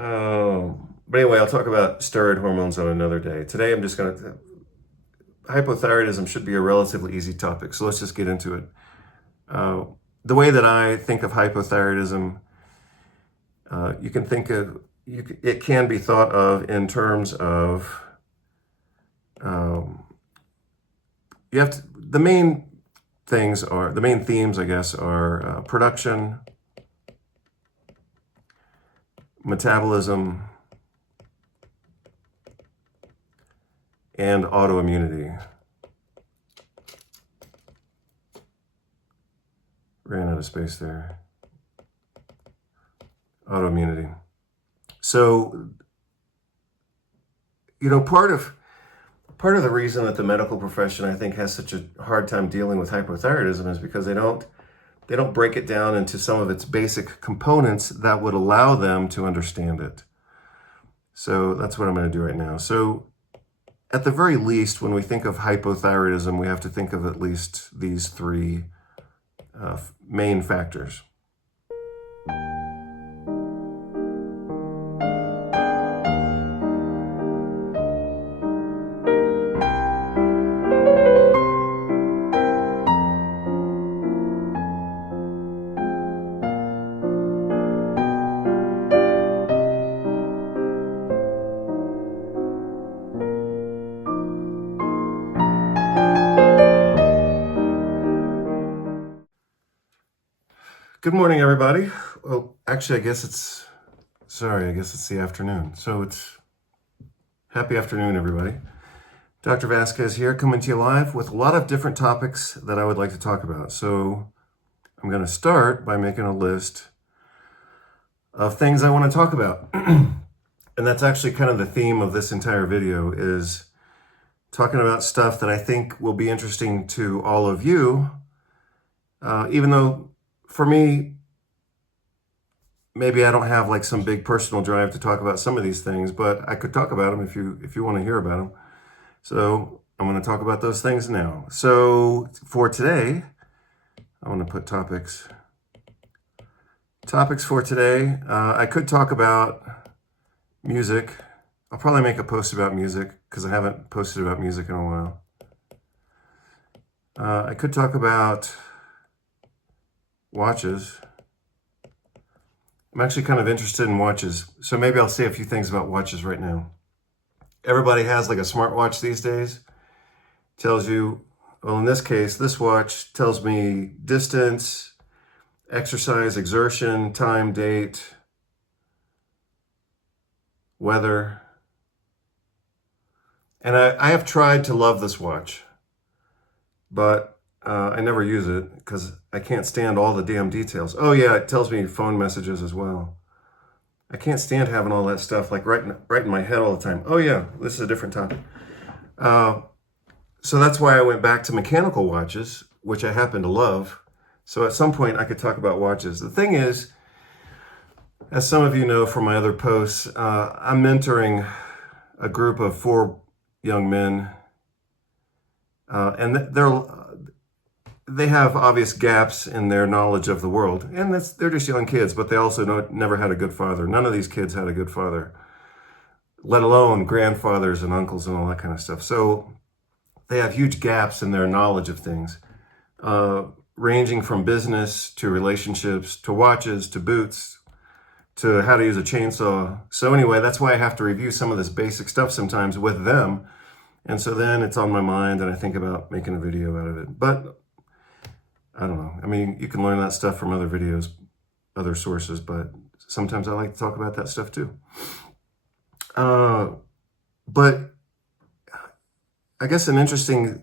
But anyway, I'll talk about steroid hormones on another day. Today, I'm just going to. Hypothyroidism should be a relatively easy topic, so let's just get into it. The way that I think of hypothyroidism, you can think of it can be thought of in terms of you have to, the main themes, I guess, are production, metabolism, and autoimmunity. Ran out of space there. Autoimmunity. So, part of the reason that the medical profession, I think, has such a hard time dealing with hypothyroidism is because they don't break it down into some of its basic components that would allow them to understand it. So that's what I'm going to do right now. So at the very least, when we think of hypothyroidism, we have to think of at least these three main factors. Good morning, everybody. Well, actually, I guess it's the afternoon. So it's happy afternoon, everybody. Dr. Vasquez here, coming to you live with a lot of different topics that I would like to talk about. So I'm going to start by making a list of things I want to talk about. And that's actually kind of the theme of this entire video, is talking about stuff that I think will be interesting to all of you, even though for me, maybe I don't have like some big personal drive to talk about some of these things, but I could talk about them if you want to hear about them. So I'm going to talk about those things now. So for today, I want to put topics. Topics for today. I could talk about music. I'll probably make a post about music because I haven't posted about music in a while. I could talk about watches. I'm actually kind of interested in watches, so maybe I'll say a few things about watches right now. Everybody has like a smartwatch these days. Tells you, well, in this case, this watch tells me distance, exercise, exertion, time, date, weather. And I have tried to love this watch, but I never use it because I can't stand all the damn details. Oh yeah, it tells me phone messages as well. I can't stand having all that stuff like right in my head all the time. Oh yeah, this is a different topic. So that's why I went back to mechanical watches, which I happen to love. So at some point I could talk about watches. The thing is, as some of you know from my other posts, I'm mentoring a group of 4 young men, and they have obvious gaps in their knowledge of the world, and they're just young kids, but they also never had a good father. None of these kids had a good father, let alone grandfathers and uncles and all that kind of stuff. So they have huge gaps in their knowledge of things, ranging from business to relationships to watches to boots to how to use a chainsaw. So anyway, that's why I have to review some of this basic stuff sometimes with them. And so then it's on my mind and I think about making a video out of it. But I don't know. I mean, you can learn that stuff from other videos, other sources, but sometimes I like to talk about that stuff too. But I guess an interesting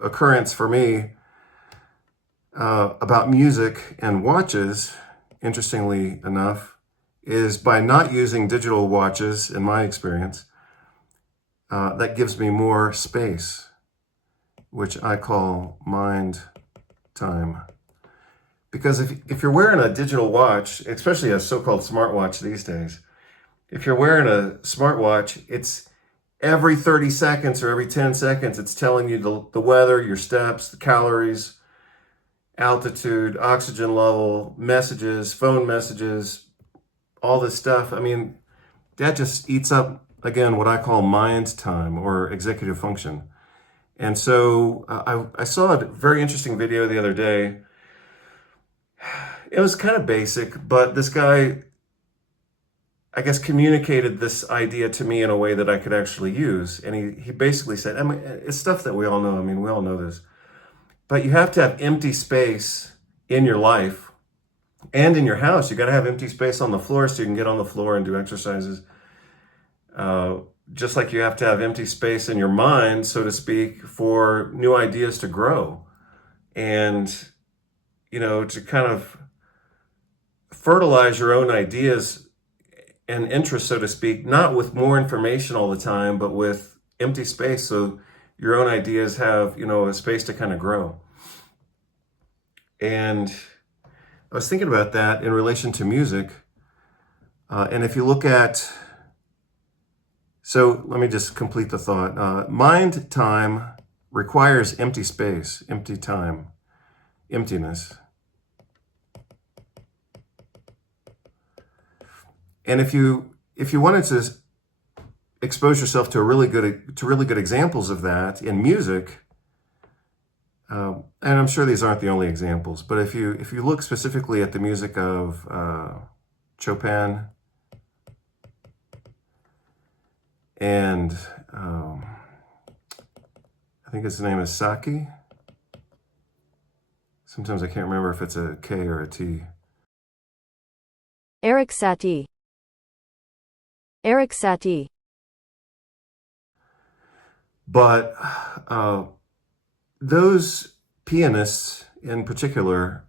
occurrence for me about music and watches, interestingly enough, is by not using digital watches, in my experience, that gives me more space, which I call mind time. Because if you're wearing a digital watch, especially a so-called smartwatch these days, if you're wearing a smartwatch, it's every 30 seconds or every 10 seconds, it's telling you the weather, your steps, the calories, altitude, oxygen level, messages, phone messages, all this stuff. I mean, that just eats up, again, what I call mind time or executive function. And so I saw a very interesting video the other day. It was kind of basic, but this guy, I guess, communicated this idea to me in a way that I could actually use. And he basically said, I mean, it's stuff that we all know. I mean, we all know this. But you have to have empty space in your life and in your house. You got to have empty space on the floor so you can get on the floor and do exercises. Just like you have to have empty space in your mind, so to speak, for new ideas to grow. And, to kind of fertilize your own ideas and interests, so to speak, not with more information all the time, but with empty space so your own ideas have, a space to kind of grow. And I was thinking about that in relation to music. And if you look at, so let me just complete the thought. Mind time requires empty space, empty time, emptiness. And if you wanted to expose yourself to really good examples of that in music, and I'm sure these aren't the only examples, but if you look specifically at the music of Chopin and I think his name is Saki. Sometimes I can't remember if it's a K or a T. Eric Satie. Eric Satie. But those pianists in particular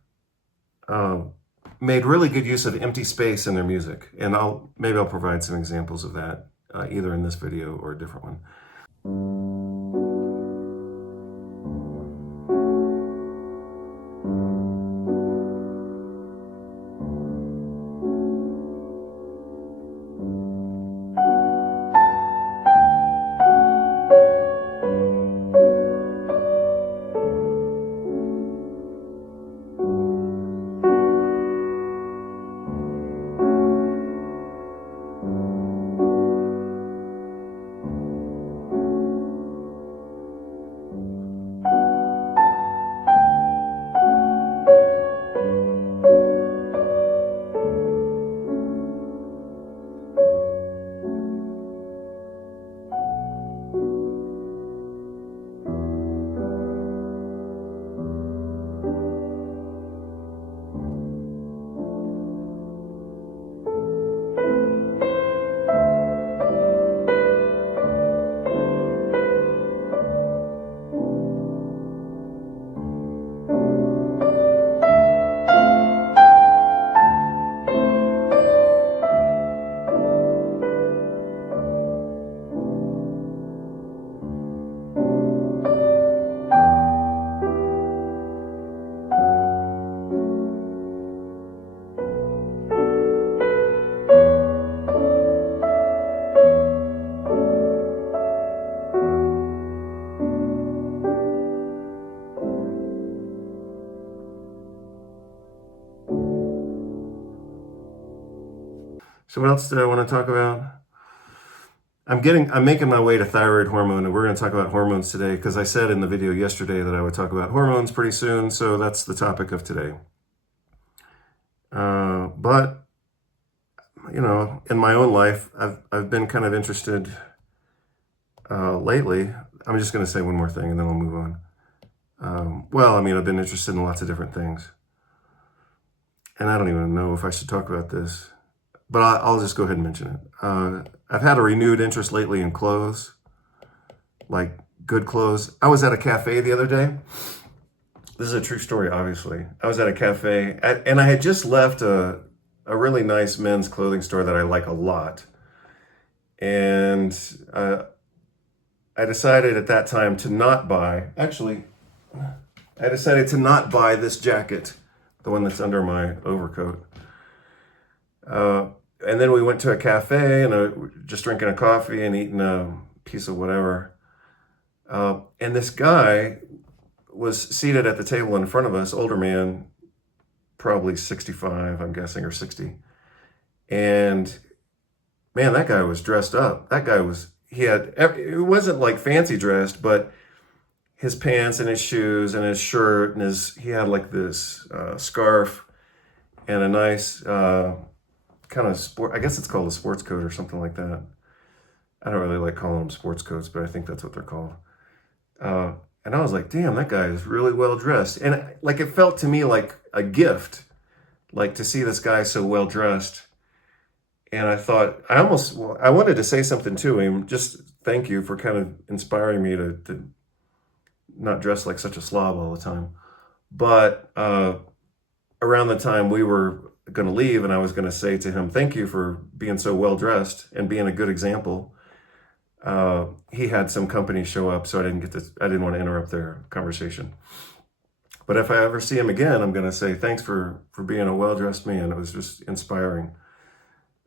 made really good use of empty space in their music. And maybe I'll provide some examples of that either in this video or a different one. So what else did I want to talk about? I'm making my way to thyroid hormone, and we're going to talk about hormones today because I said in the video yesterday that I would talk about hormones pretty soon, so that's the topic of today. But in my own life, I've been kind of interested lately. I'm just going to say one more thing, and then I'll move on. I've been interested in lots of different things, and I don't even know if I should talk about this. But I'll just go ahead and mention it. I've had a renewed interest lately in clothes, like good clothes. I was at a cafe the other day. This is a true story, obviously. I was at a cafe, and I had just left a really nice men's clothing store that I like a lot. And I decided at that time to not buy, I decided to not buy this jacket, the one that's under my overcoat. And then we went to a cafe and just drinking a coffee and eating a piece of whatever. And this guy was seated at the table in front of us, older man, probably 65, I'm guessing, or 60. And man, that guy was dressed up. That guy was, it wasn't like fancy dressed, but his pants and his shoes and his shirt and he had like this scarf and a nice kind of sport, I guess it's called a sports coat or something like that. I don't really like calling them sports coats, but I think that's what they're called. And I was like, damn, that guy is really well dressed. And like, it felt to me like a gift, like to see this guy so well dressed. And I thought, I wanted to say something to him, just thank you for kind of inspiring me to not dress like such a slob all the time. But around the time we were going to leave, and I was going to say to him, thank you for being so well dressed and being a good example. He had some company show up, so I didn't want to interrupt their conversation. But if I ever see him again, I'm going to say, thanks for being a well-dressed man. It was just inspiring.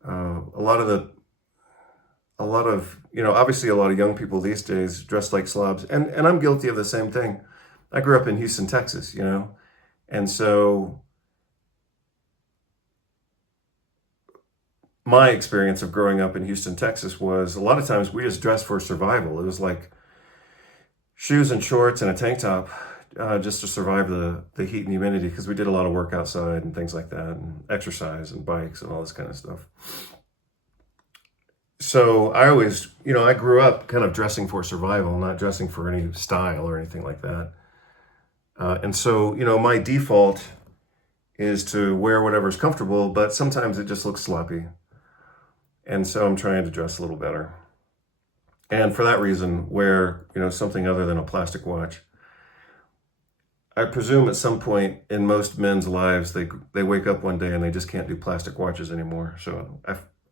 A lot of, obviously a lot of young people these days dress like slobs, and I'm guilty of the same thing. I grew up in Houston, Texas, and so my experience of growing up in Houston, Texas was a lot of times we just dressed for survival. It was like shoes and shorts and a tank top just to survive the heat and humidity, because we did a lot of work outside and things like that, and exercise and bikes and all this kind of stuff. So I always, I grew up kind of dressing for survival, not dressing for any style or anything like that. And so, my default is to wear whatever's comfortable, but sometimes it just looks sloppy. And so I'm trying to dress a little better. And for that reason, wear, something other than a plastic watch. I presume at some point in most men's lives, they wake up one day and they just can't do plastic watches anymore. So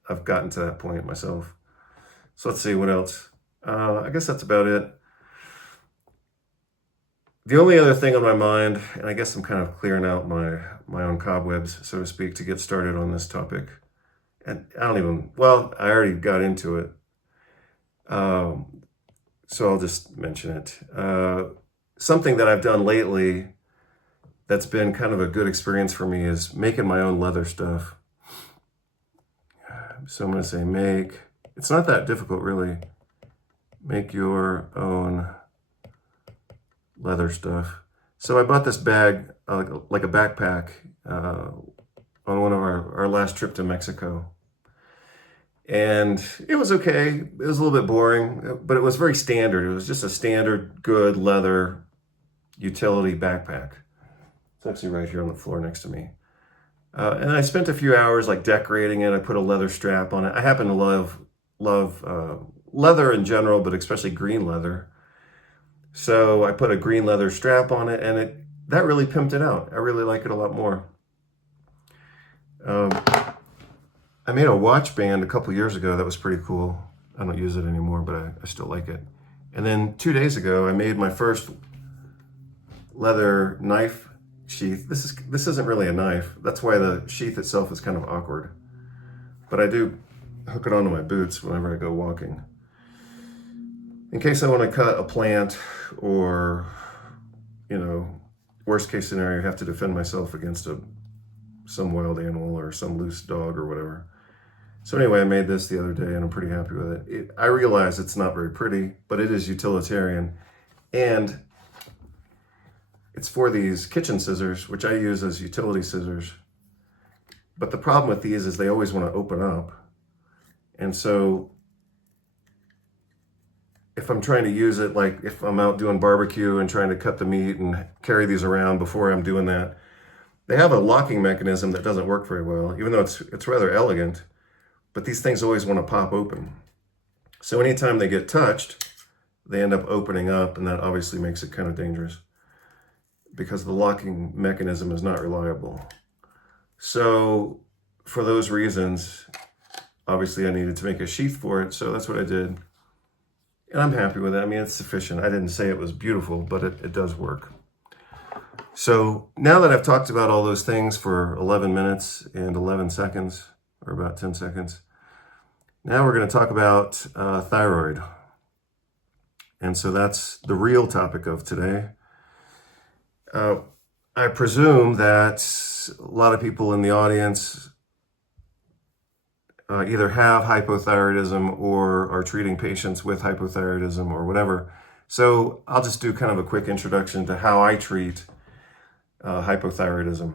I've gotten to that point myself. So let's see what else. I guess that's about it. The only other thing on my mind, and I guess I'm kind of clearing out my own cobwebs, so to speak, to get started on this topic. And I already got into it. So I'll just mention it. Something that I've done lately that's been kind of a good experience for me is making my own leather stuff. So I'm going to say it's not that difficult really. Make your own leather stuff. So I bought this bag, like a backpack, on one of our last trip to Mexico. And it was okay. It was a little bit boring, but it was very standard. It was just a standard, good leather utility backpack. It's actually right here on the floor next to me. And I spent a few hours like decorating it. I put a leather strap on it. I happen to love leather in general, but especially green leather. So I put a green leather strap on it, and that really pimped it out. I really like it a lot more. I made a watch band a couple years ago that was pretty cool. I don't use it anymore, but I still like it. And then 2 days ago, I made my first leather knife sheath. This isn't really a knife. That's why the sheath itself is kind of awkward. But I do hook it onto my boots whenever I go walking, in case I want to cut a plant, or, worst case scenario, have to defend myself against some wild animal or some loose dog or whatever. So anyway, I made this the other day and I'm pretty happy with it. I realize it's not very pretty, but it is utilitarian. And it's for these kitchen scissors, which I use as utility scissors. But the problem with these is they always want to open up. And so if I'm trying to use it, like if I'm out doing barbecue and trying to cut the meat and carry these around before I'm doing that, they have a locking mechanism that doesn't work very well, even though it's rather elegant. But these things always want to pop open. So anytime they get touched, they end up opening up, and that obviously makes it kind of dangerous because the locking mechanism is not reliable. So for those reasons, obviously I needed to make a sheath for it, so that's what I did. And I'm happy with it. I mean, it's sufficient. I didn't say it was beautiful, but it does work. So now that I've talked about all those things for 11 minutes and 11 seconds, or about 10 seconds, now we're going to talk about thyroid. And so that's the real topic of today. I presume that a lot of people in the audience either have hypothyroidism or are treating patients with hypothyroidism or whatever. So I'll just do kind of a quick introduction to how I treat hypothyroidism.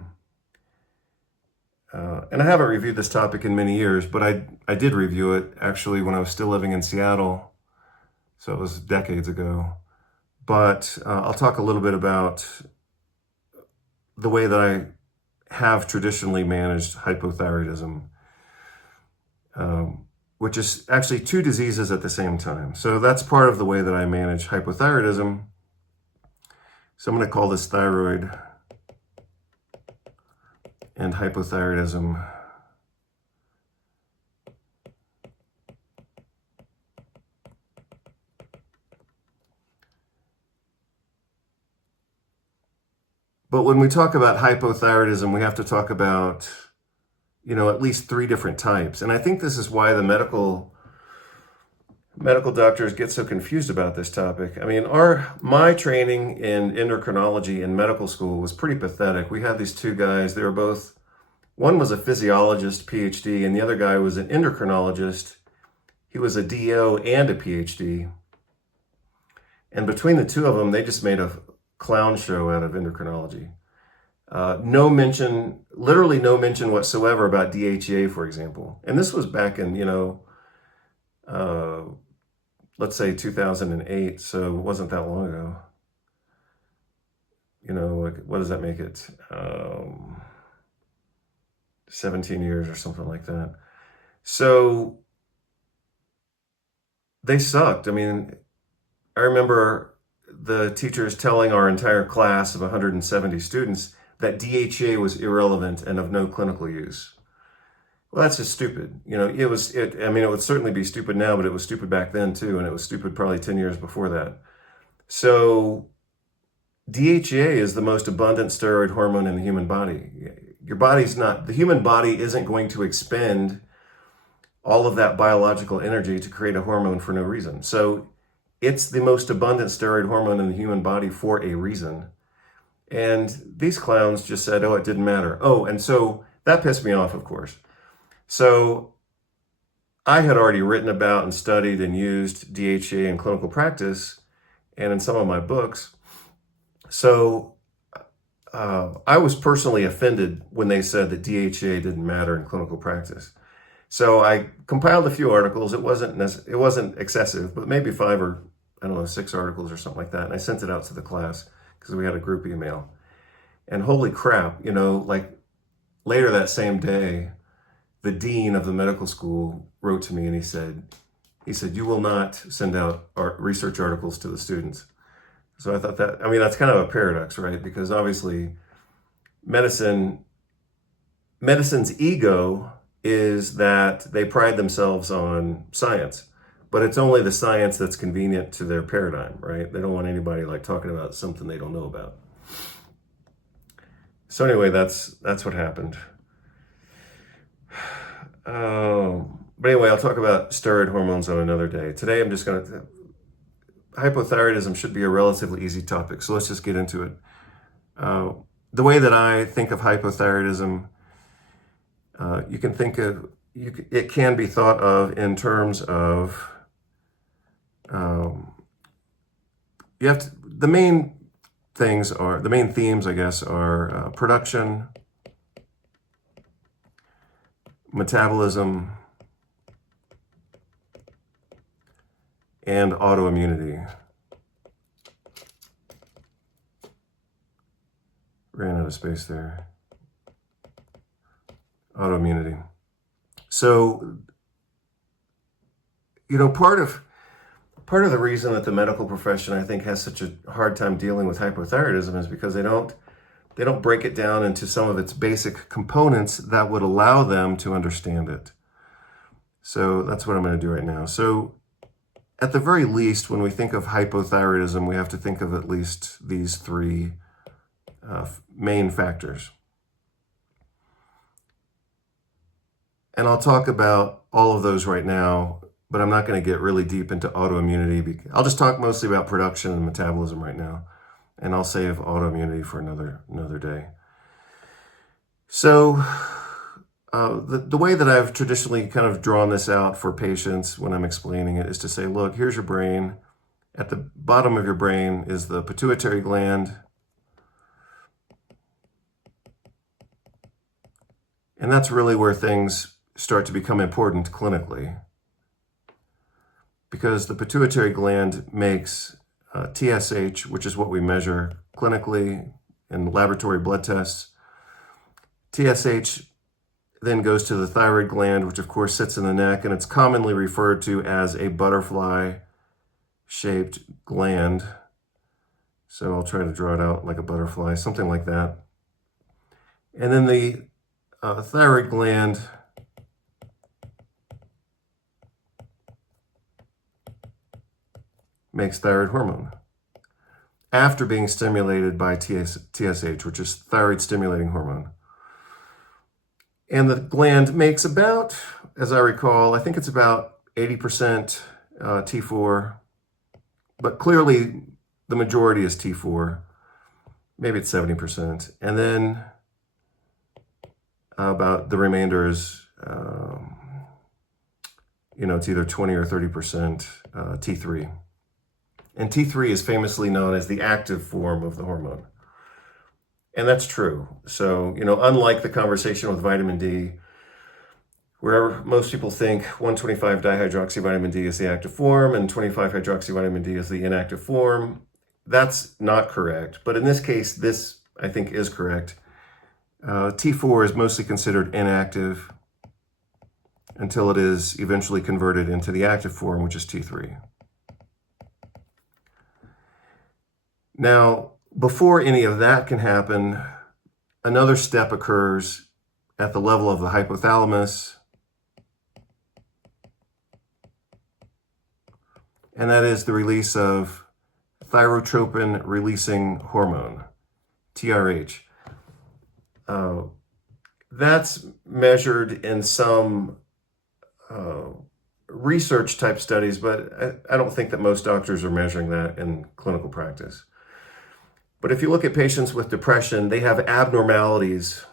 And I haven't reviewed this topic in many years, but I did review it actually when I was still living in Seattle. So it was decades ago. But I'll talk a little bit about the way that I have traditionally managed hypothyroidism, which is actually two diseases at the same time. So that's part of the way that I manage hypothyroidism. So I'm going to call this thyroid and hypothyroidism. But when we talk about hypothyroidism, we have to talk about, at least three different types. And I think this is why the medical doctors get so confused about this topic. I mean, my training in endocrinology in medical school was pretty pathetic. We had these two guys. They were both, one was a physiologist, PhD, and the other guy was an endocrinologist. He was a DO and a PhD. And between the two of them, they just made a clown show out of endocrinology. Literally no mention whatsoever about DHEA, for example. And this was back in, let's say 2008, so it wasn't that long ago. What does that make it? 17 years or something like that. So they sucked. I mean, I remember the teachers telling our entire class of 170 students that DHEA was irrelevant and of no clinical use. Well, that's just stupid. It would certainly be stupid now, but it was stupid back then too, and it was stupid probably 10 years before that. So DHEA is the most abundant steroid hormone in the human body. The human body isn't going to expend all of that biological energy to create a hormone for no reason. So it's the most abundant steroid hormone in the human body for a reason. And these clowns just said, oh, it didn't matter. Oh, and so that pissed me off, of course. So I had already written about and studied and used DHEA in clinical practice and in some of my books. So I was personally offended when they said that DHEA didn't matter in clinical practice. So I compiled a few articles. It wasn't excessive, but maybe 5 or 6 articles or something like that. And I sent it out to the class because we had a group email. And holy crap, later that same day, the dean of the medical school wrote to me and he said, you will not send out research articles to the students. So I thought that's kind of a paradox, right? Because obviously medicine's ego is that they pride themselves on science, but it's only the science that's convenient to their paradigm, right? They don't want anybody talking about something they don't know about. So anyway, that's what happened. But anyway, I'll talk about steroid hormones on another day. Today, I'm just hypothyroidism should be a relatively easy topic, so let's just get into it. The way that I think of hypothyroidism, it can be thought of in terms of, the main themes, I guess, are production, metabolism, and autoimmunity. Ran out of space there. Autoimmunity. So, part of the reason that the medical profession, I think, has such a hard time dealing with hypothyroidism is because they don't break it down into some of its basic components that would allow them to understand it. So that's what I'm going to do right now. So at the very least, when we think of hypothyroidism, we have to think of at least these three main factors. And I'll talk about all of those right now, but I'm not going to get really deep into autoimmunity. I'll just talk mostly about production and metabolism right now, and I'll save autoimmunity for another day. So the way that I've traditionally kind of drawn this out for patients when I'm explaining it is to say, look, here's your brain. At the bottom of your brain is the pituitary gland. And that's really where things start to become important clinically. Because the pituitary gland makes TSH, which is what we measure clinically in laboratory blood tests. TSH then goes to the thyroid gland, which of course sits in the neck, and it's commonly referred to as a butterfly-shaped gland. So I'll try to draw it out like a butterfly, something like that. And then the thyroid gland makes thyroid hormone after being stimulated by TSH, which is thyroid stimulating hormone. And the gland makes about, as I recall, I think it's about 80% T4, but clearly the majority is T4. Maybe it's 70%. And then about the remainder is, it's either 20 or 30% T3. And T3 is famously known as the active form of the hormone. And that's true. So, unlike the conversation with vitamin D, where most people think 125 dihydroxyvitamin D is the active form and 25 hydroxyvitamin D is the inactive form, that's not correct. But in this case, this, I think, is correct. T4 is mostly considered inactive until it is eventually converted into the active form, which is T3. Now, before any of that can happen, another step occurs at the level of the hypothalamus, and that is the release of thyrotropin-releasing hormone, TRH. That's measured in some research type studies, but I don't think that most doctors are measuring that in clinical practice. But if you look at patients with depression, they have abnormalities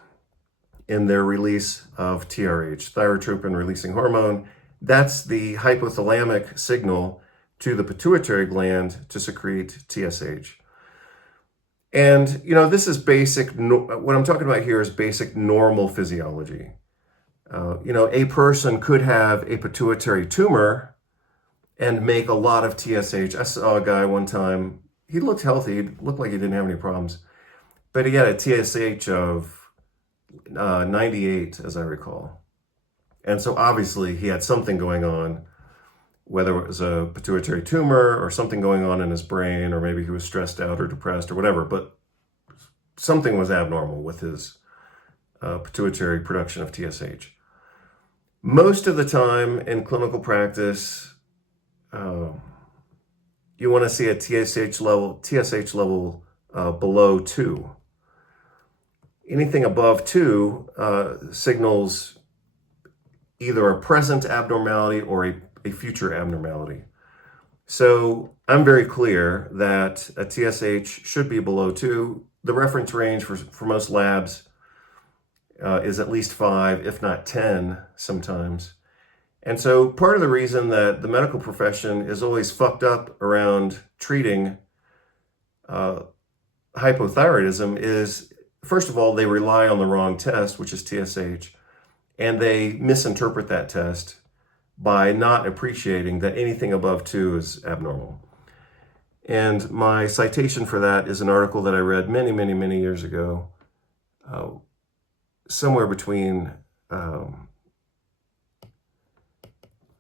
in their release of TRH, thyrotropin releasing hormone. That's the hypothalamic signal to the pituitary gland to secrete TSH. And, this is basic, what I'm talking about here is basic normal physiology. A person could have a pituitary tumor and make a lot of TSH. I saw a guy one time, he looked healthy, he looked like he didn't have any problems, but he had a TSH of 98, as I recall. And so obviously he had something going on, whether it was a pituitary tumor or something going on in his brain, or maybe he was stressed out or depressed or whatever, but something was abnormal with his pituitary production of TSH. Most of the time in clinical practice, you want to see a TSH level below 2. Anything above 2 signals either a present abnormality or a future abnormality. So I'm very clear that a TSH should be below 2. The reference range for most labs is at least 5, if not 10 sometimes. And so part of the reason that the medical profession is always fucked up around treating hypothyroidism is, first of all, they rely on the wrong test, which is TSH, and they misinterpret that test by not appreciating that anything above 2 is abnormal. And my citation for that is an article that I read many, many, many years ago, somewhere between,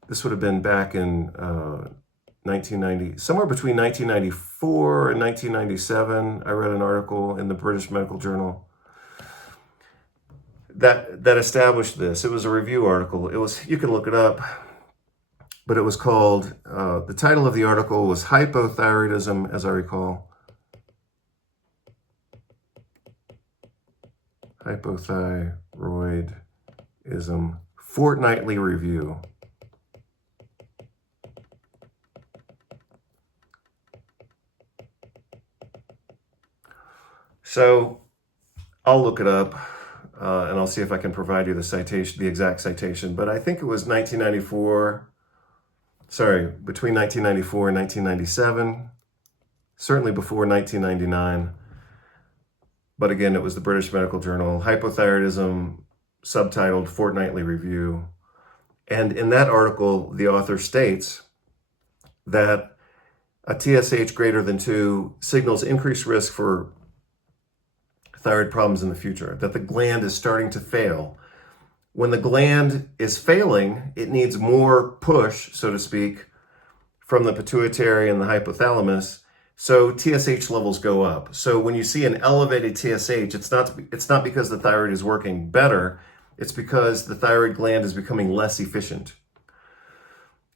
this would have been back in 1990, somewhere between 1994 and 1997, I read an article in the British Medical Journal that established this. It was a review article. You can look it up, but it was called, the title of the article was Hypothyroidism, as I recall. Hypothyroidism Fortnightly Review. So I'll look it up. and I'll see if I can provide you the citation, the exact citation, but I think it was between 1994 and 1997, certainly before 1999. But again, it was the British Medical Journal, Hypothyroidism, subtitled Fortnightly Review. And in that article, the author states that a TSH greater than 2 signals increased risk for thyroid problems in the future, that the gland is starting to fail. When the gland is failing, it needs more push, so to speak, from the pituitary and the hypothalamus, so TSH levels go up. So when you see an elevated TSH, it's not because the thyroid is working better, it's because the thyroid gland is becoming less efficient.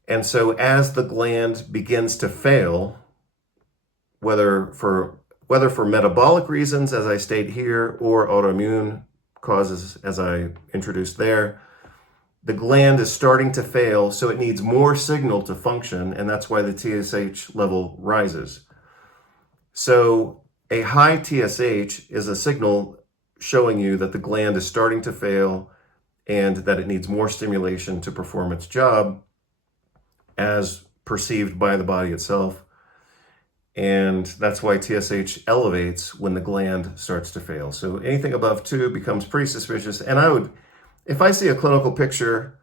And so as the gland begins to fail, whether for metabolic reasons, as I state here, or autoimmune causes, as I introduced there, the gland is starting to fail, so it needs more signal to function, and that's why the TSH level rises. So a high TSH is a signal showing you that the gland is starting to fail and that it needs more stimulation to perform its job as perceived by the body itself. And that's why TSH elevates when the gland starts to fail. So anything above 2 becomes pretty suspicious. And if I see a clinical picture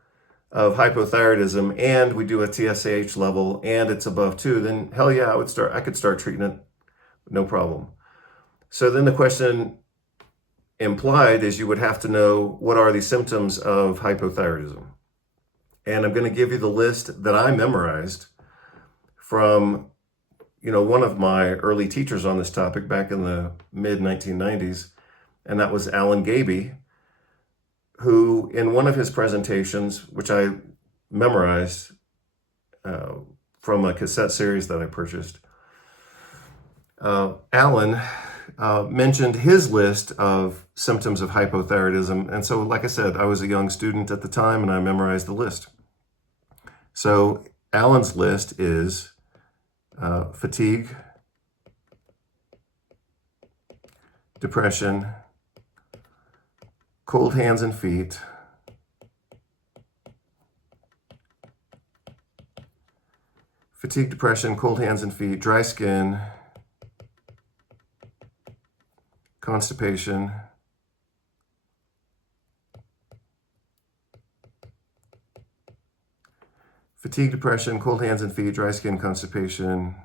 of hypothyroidism and we do a TSH level and it's above 2, then hell yeah, I could start treating it, no problem. So then the question implied is you would have to know, what are the symptoms of hypothyroidism? And I'm going to give you the list that I memorized from one of my early teachers on this topic back in the mid-1990s, and that was Alan Gaby, who in one of his presentations, which I memorized from a cassette series that I purchased, Alan mentioned his list of symptoms of hypothyroidism. And so, like I said, I was a young student at the time and I memorized the list. So Alan's list is fatigue, depression, cold hands and feet, fatigue, depression, cold hands and feet, dry skin, constipation, fatigue, depression, cold hands and feet, dry skin, constipation.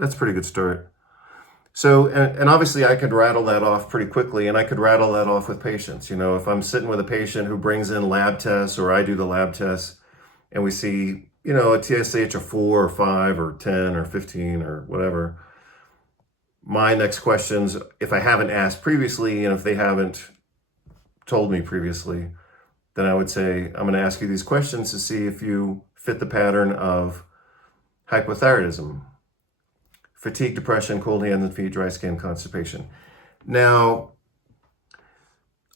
That's a pretty good start. So, and obviously I could rattle that off pretty quickly, and I could rattle that off with patients. If I'm sitting with a patient who brings in lab tests, or I do the lab tests, and we see, a TSH of 4 or 5 or 10 or 15 or whatever, my next questions, if I haven't asked previously, and if they haven't told me previously, then I would say, I'm going to ask you these questions to see if you fit the pattern of hypothyroidism. Fatigue, depression, cold hands and feet, dry skin, constipation. Now,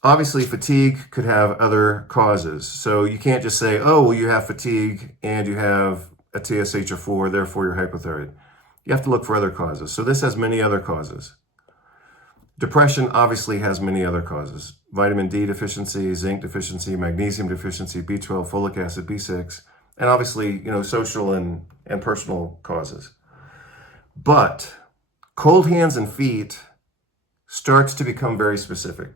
obviously fatigue could have other causes. So you can't just say, oh, well, you have fatigue and you have a TSH of 4, therefore you're hypothyroid. You have to look for other causes. So this has many other causes. Depression obviously has many other causes. Vitamin D deficiency, zinc deficiency, magnesium deficiency, B12, folic acid, B6, and obviously, social and personal causes. But cold hands and feet starts to become very specific.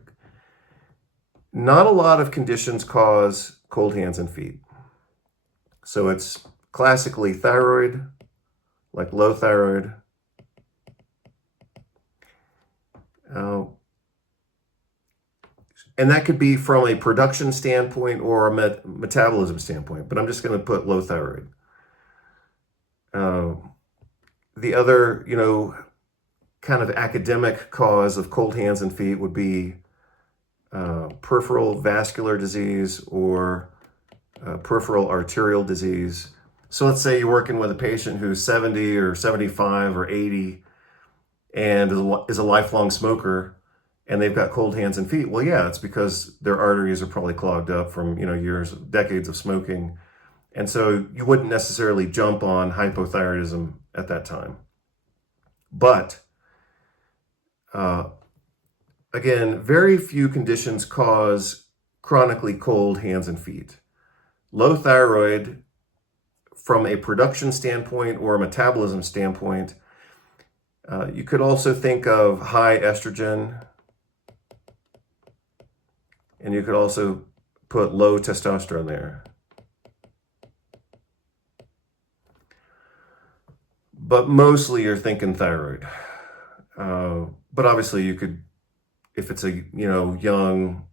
Not a lot of conditions cause cold hands and feet. So it's classically thyroid, like low thyroid, and that could be from a production standpoint or a metabolism standpoint, but I'm just going to put low thyroid. The other, kind of academic cause of cold hands and feet would be peripheral vascular disease or peripheral arterial disease. So let's say you're working with a patient who's 70 or 75 or 80 and is a lifelong smoker, and they've got cold hands and feet. Well, yeah, it's because their arteries are probably clogged up from, decades of smoking. And so you wouldn't necessarily jump on hypothyroidism at that time. But again, very few conditions cause chronically cold hands and feet. Low thyroid, from a production standpoint or a metabolism standpoint, you could also think of high estrogen, and you could also put low testosterone there. But mostly you're thinking thyroid. But obviously you could, if it's a young,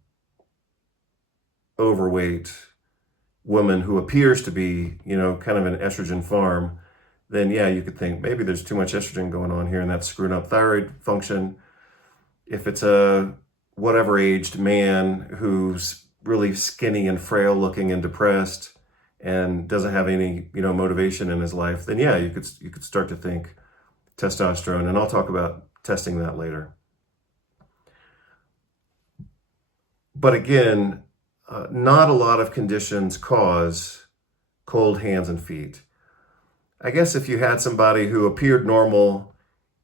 overweight woman who appears to be kind of an estrogen farm, then yeah, you could think maybe there's too much estrogen going on here and that's screwing up thyroid function. If it's a whatever aged man who's really skinny and frail looking and depressed and doesn't have any motivation in his life, then yeah, you could start to think testosterone, and I'll talk about testing that later. But again, not a lot of conditions cause cold hands and feet. I guess if you had somebody who appeared normal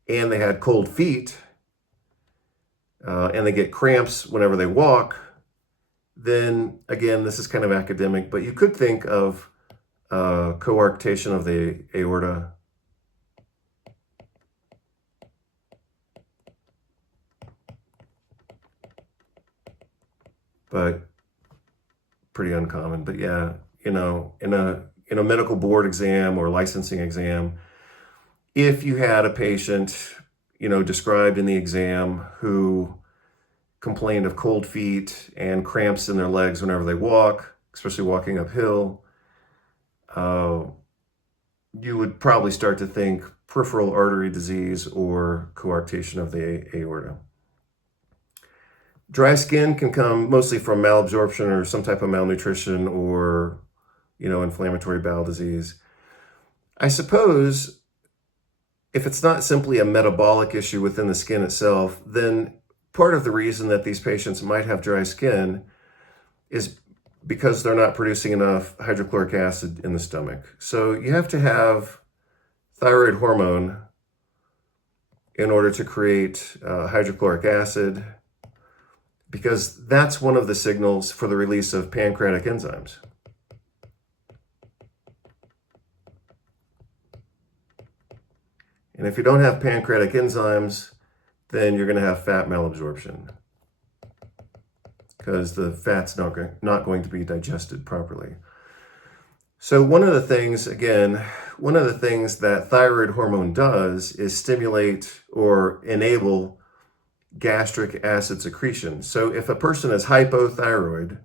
and they had cold feet, and they get cramps whenever they walk, then again, this is kind of academic, but you could think of coarctation of the aorta. But pretty uncommon. But yeah, in a medical board exam or licensing exam, if you had a patient, described in the exam who complained of cold feet and cramps in their legs whenever they walk, especially walking uphill, you would probably start to think peripheral artery disease or coarctation of the aorta. Dry skin can come mostly from malabsorption or some type of malnutrition or, inflammatory bowel disease. I suppose if it's not simply a metabolic issue within the skin itself, then part of the reason that these patients might have dry skin is because they're not producing enough hydrochloric acid in the stomach. So you have to have thyroid hormone in order to create hydrochloric acid, because that's one of the signals for the release of pancreatic enzymes. And if you don't have pancreatic enzymes, then you're going to have fat malabsorption because the fat's not going to be digested properly. So one of the things that thyroid hormone does is stimulate or enable gastric acid secretion. So if a person is hypothyroid,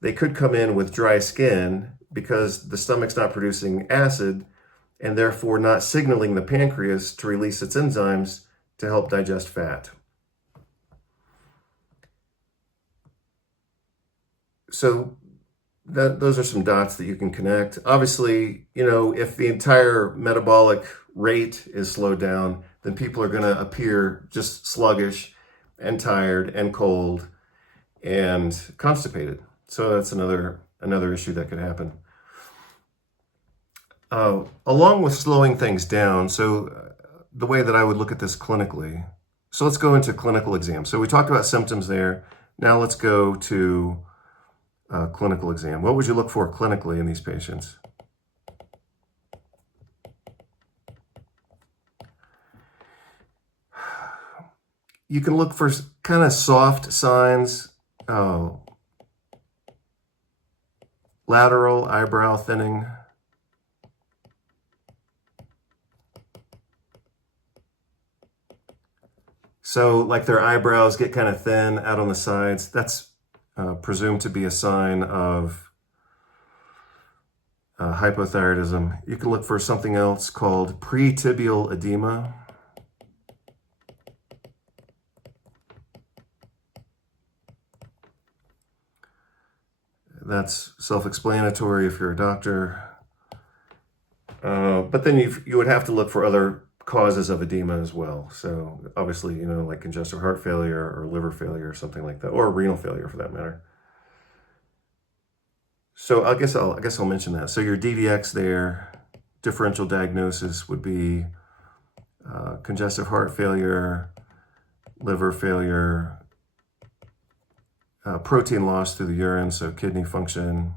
they could come in with dry skin because the stomach's not producing acid and therefore not signaling the pancreas to release its enzymes to help digest fat. So those are some dots that you can connect. Obviously, if the entire metabolic rate is slowed down, then people are going to appear just sluggish and tired and cold and constipated. So that's another issue that could happen. Along with slowing things down, so the way that I would look at this clinically, so let's go into clinical exam. So we talked about symptoms there. Now let's go to clinical exam. What would you look for clinically in these patients? You can look for kind of soft signs, lateral eyebrow thinning, so like their eyebrows get kind of thin out on the sides. That's presumed to be a sign of hypothyroidism. You can look for something else called pretibial edema. That's self-explanatory if you're a doctor. But then you would have to look for other causes of edema as well. So obviously, like congestive heart failure or liver failure or something like that, or renal failure for that matter. So I guess I'll mention that. So your DDX there, differential diagnosis would be congestive heart failure, liver failure, protein loss through the urine, so kidney function,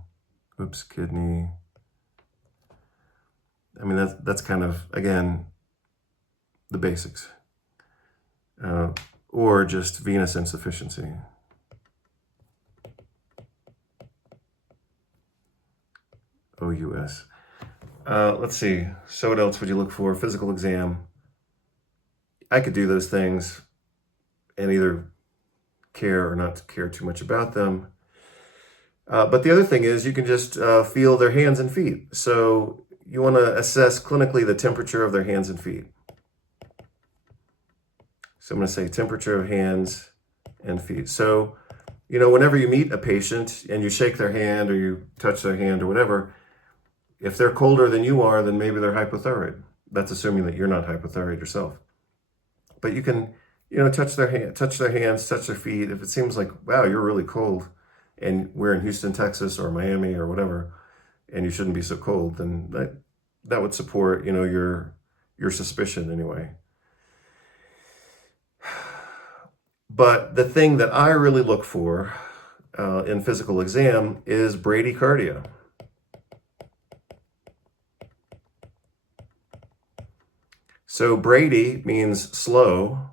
kidney. I mean, that's kind of, again, the basics. Or just venous insufficiency. OUS. Let's see. So what else would you look for? Physical exam. I could do those things and either care or not care too much about them. But the other thing is you can just feel their hands and feet. So you want to assess clinically the temperature of their hands and feet. So I'm going to say temperature of hands and feet. So, whenever you meet a patient and you shake their hand or you touch their hand or whatever, if they're colder than you are, then maybe they're hypothyroid. That's assuming that you're not hypothyroid yourself. But you can, touch their hands, touch their feet. If it seems like, wow, you're really cold, and we're in Houston, Texas, or Miami, or whatever, and you shouldn't be so cold, then that would support, your suspicion anyway. But the thing that I really look for in physical exam is bradycardia. So brady means slow,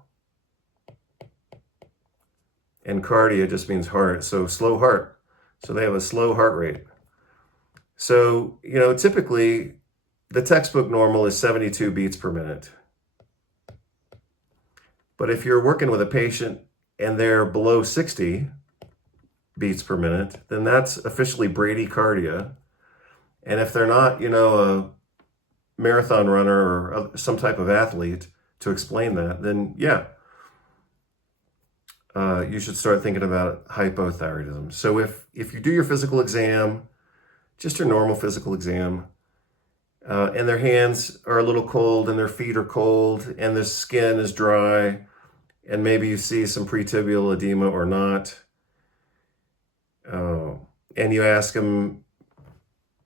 and cardia just means heart. So slow heart. So they have a slow heart rate. So, typically the textbook normal is 72 beats per minute. But if you're working with a patient and they're below 60 beats per minute, then that's officially bradycardia. And if they're not, a marathon runner or some type of athlete to explain that, then yeah, you should start thinking about hypothyroidism. So if you do your physical exam, just your normal physical exam, and their hands are a little cold and their feet are cold and their skin is dry, and maybe you see some pretibial edema or not, and you ask them,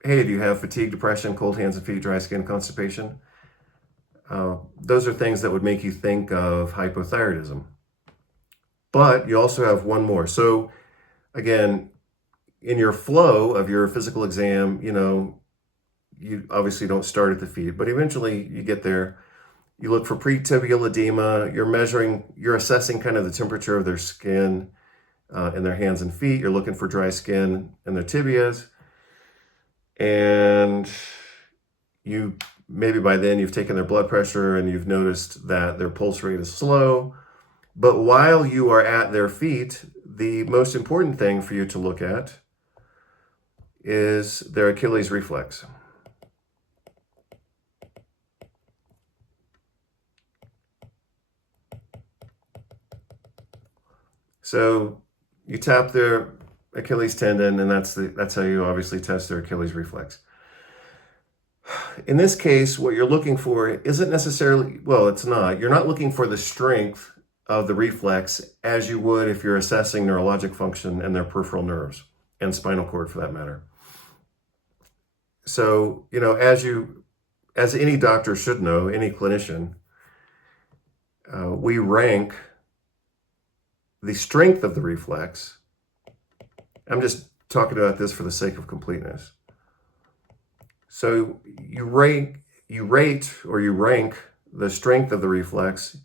hey, do you have fatigue, depression, cold hands and feet, dry skin, constipation? Those are things that would make you think of hypothyroidism. But you also have one more. So again, in your flow of your physical exam, you obviously don't start at the feet, but eventually you get there. You look for pretibial edema. You're assessing kind of the temperature of their skin in their hands and feet. You're looking for dry skin in their tibias. And maybe by then you've taken their blood pressure and you've noticed that their pulse rate is slow. But while you are at their feet, the most important thing for you to look at is their Achilles reflex. So you tap their Achilles tendon, and that's how you obviously test their Achilles reflex. In this case, what you're looking for isn't necessarily, it's not. You're not looking for the strength of the reflex as you would if you're assessing neurologic function and their peripheral nerves and spinal cord for that matter. So, as any doctor should know, any clinician, we rank the strength of the reflex. I'm just talking about this for the sake of completeness. So you rate or you rank the strength of the reflex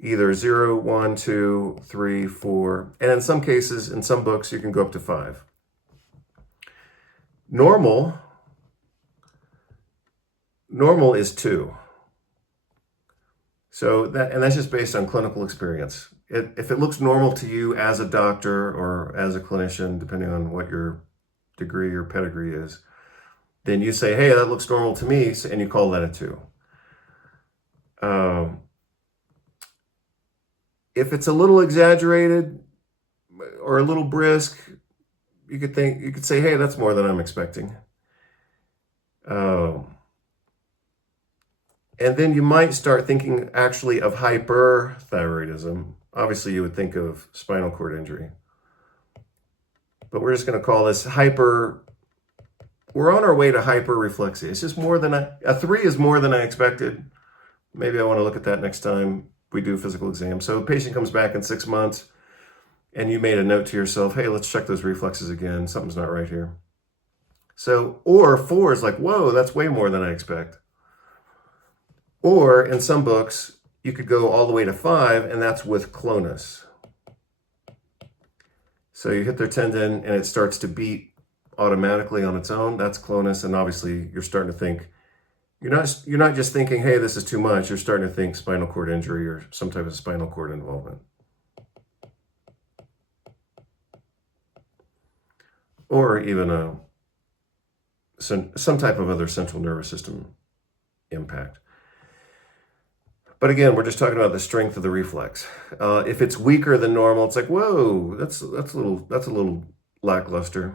either 0, 1, 2, 3, 4, and in some cases, in some books, you can go up to 5. Normal is 2. So that's just based on clinical experience. If it looks normal to you as a doctor or as a clinician, depending on what your degree or pedigree is, then you say, hey, that looks normal to me, and you call that a 2. If it's a little exaggerated or a little brisk, you could say, hey, that's more than I'm expecting. And then you might start thinking actually of hyperthyroidism. Obviously, you would think of spinal cord injury. But we're just going to call this hyper. We're on our way to hyperreflexia. It's just more than a 3 is more than I expected. Maybe I want to look at that next time. we do physical exam. So a patient comes back in 6 months and you made a note to yourself, hey, let's check those reflexes again. Something's not right here. So, or 4 is like, whoa, that's way more than I expect. Or in some books, you could go all the way to 5, and that's with clonus. So you hit their tendon and it starts to beat automatically on its own. That's clonus, and obviously you're starting to think, you're not just thinking, hey, this is too much. You're starting to think spinal cord injury or some type of spinal cord involvement. Or even some type of other central nervous system impact. But again, we're just talking about the strength of the reflex. If it's weaker than normal, it's like, whoa, that's a little lackluster.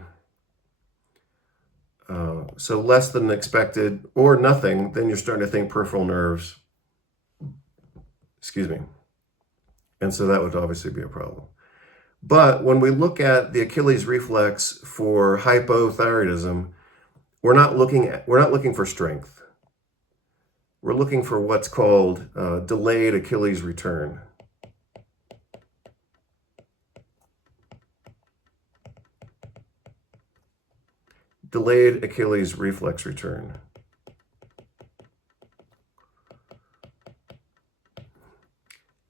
So less than expected or nothing, then you're starting to think peripheral nerves. Excuse me. And so that would obviously be a problem. But when we look at the Achilles reflex for hypothyroidism, we're not looking for strength. We're looking for what's called delayed Achilles return. Delayed Achilles reflex return.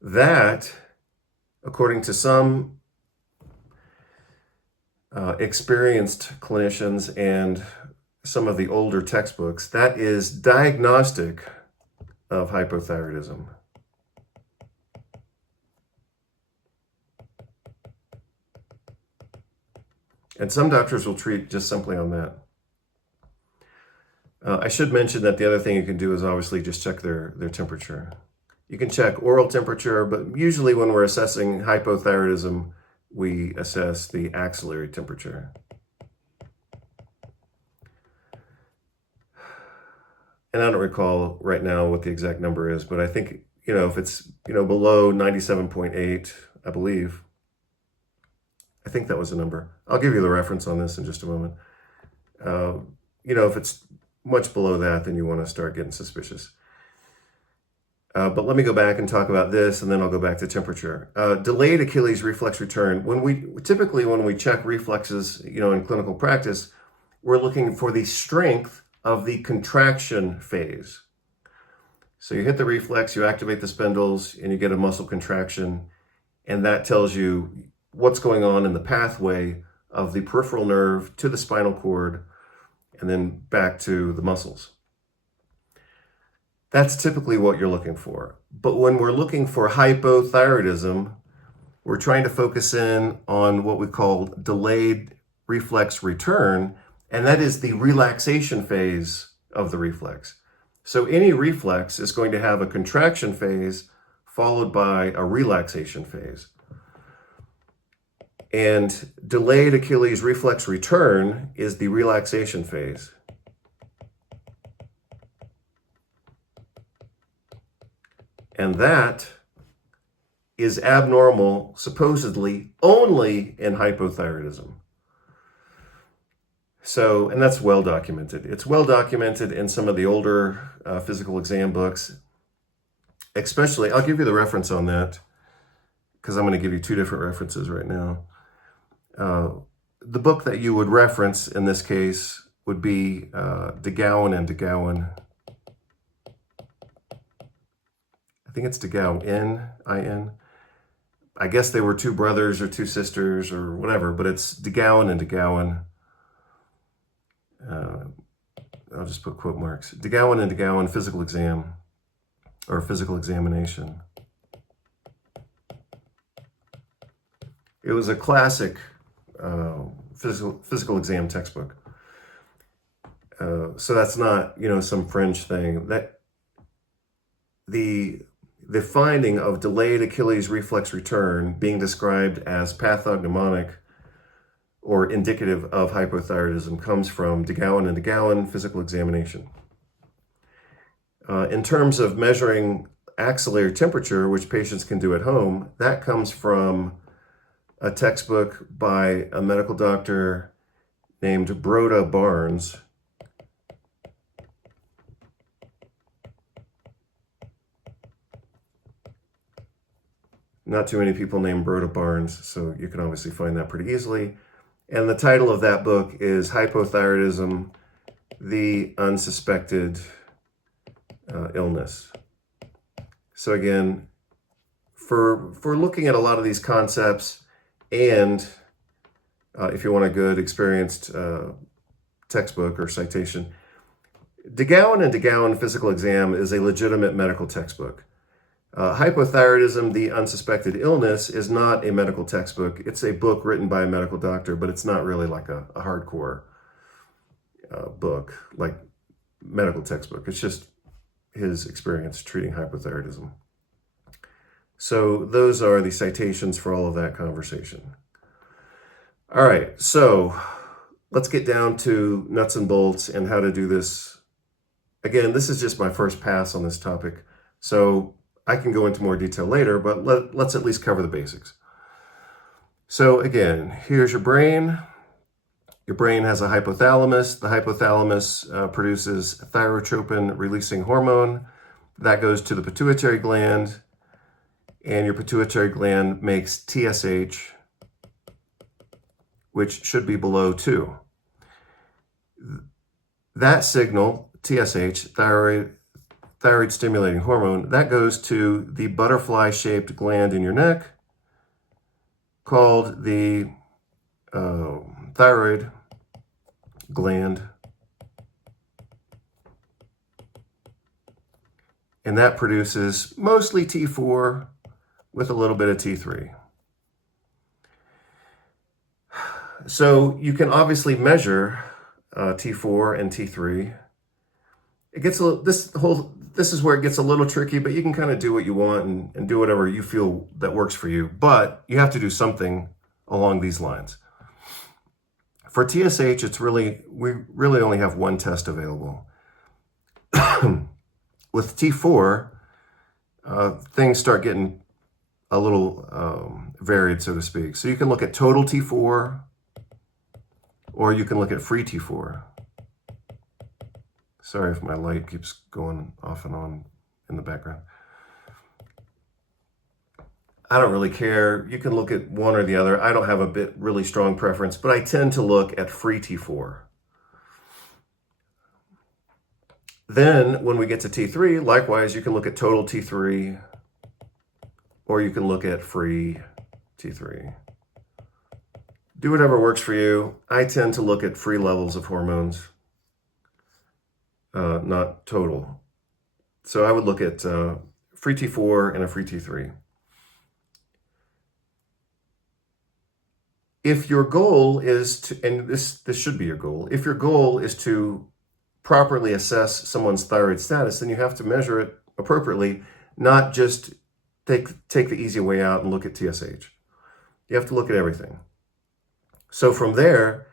That, according to some experienced clinicians and some of the older textbooks, that is diagnostic of hypothyroidism. And some doctors will treat just simply on that. I should mention that the other thing you can do is obviously just check their temperature. You can check oral temperature, but usually when we're assessing hypothyroidism, we assess the axillary temperature. And I don't recall right now what the exact number is, but I think, if it's, below 97.8, I believe. I think that was the number. I'll give you the reference on this in just a moment. If it's much below that, then you want to start getting suspicious. But let me go back and talk about this, and then I'll go back to temperature. Delayed Achilles reflex return. When we check reflexes, in clinical practice, we're looking for the strength of the contraction phase. So you hit the reflex, you activate the spindles, and you get a muscle contraction, and that tells you what's going on in the pathway of the peripheral nerve to the spinal cord, and then back to the muscles. That's typically what you're looking for. But when we're looking for hypothyroidism, we're trying to focus in on what we call delayed reflex return, and that is the relaxation phase of the reflex. So any reflex is going to have a contraction phase followed by a relaxation phase. And delayed Achilles reflex return is the relaxation phase. And that is abnormal, supposedly, only in hypothyroidism. So, and that's well documented. It's well documented in some of the older physical exam books. Especially, I'll give you the reference on that, because I'm going to give you two different references right now. The book that you would reference in this case would be DeGowan and DeGowan. I think it's DeGowan, N-I-N. I guess they were two brothers or two sisters or whatever, but it's DeGowan and DeGowan. I'll just put quote marks. DeGowan and DeGowan physical exam or physical examination. It was a classic physical exam textbook. So that's not, some fringe thing. That the finding of delayed Achilles reflex return being described as pathognomonic or indicative of hypothyroidism comes from DeGowan and DeGowan physical examination. In terms of measuring axillary temperature, which patients can do at home, that comes from a textbook by a medical doctor named Broda Barnes. Not too many people named Rhoda Barnes, so you can obviously find that pretty easily. And the title of that book is Hypothyroidism, the Unsuspected Illness. So again, for looking at a lot of these concepts, and if you want a good, experienced textbook or citation, DeGowan and DeGowan Physical Exam is a legitimate medical textbook. Hypothyroidism, the Unsuspected Illness is not a medical textbook. It's a book written by a medical doctor, but it's not really like a hardcore book, like medical textbook. It's just his experience treating hypothyroidism. So those are the citations for all of that conversation. All right, so let's get down to nuts and bolts and how to do this. Again, this is just my first pass on this topic, so I can go into more detail later, but let's at least cover the basics. So again, here's your brain. Your brain has a hypothalamus. The hypothalamus produces thyrotropin-releasing hormone. That goes to the pituitary gland, and your pituitary gland makes TSH, which should be below 2. That signal, TSH, thyroid stimulating hormone, that goes to the butterfly-shaped gland in your neck called the thyroid gland. And that produces mostly T4 with a little bit of T3. So you can obviously measure T4 and T3. It gets a little, this is where it gets a little tricky, but you can kind of do what you want and do whatever you feel that works for you. But you have to do something along these lines. For TSH, we really only have one test available. With T4, things start getting a little varied, so to speak. So you can look at total T4, or you can look at free T4. Sorry if my light keeps going off and on in the background. I don't really care. You can look at one or the other. I don't have a really strong preference, but I tend to look at free T4. Then when we get to T3, likewise, you can look at total T3, or you can look at free T3. Do whatever works for you. I tend to look at free levels of hormones, not total. So I would look at free T4 and a free T3. If your goal is to, and this should be your goal, if your goal is to properly assess someone's thyroid status, then you have to measure it appropriately, not just take the easy way out and look at TSH. You have to look at everything. So from there,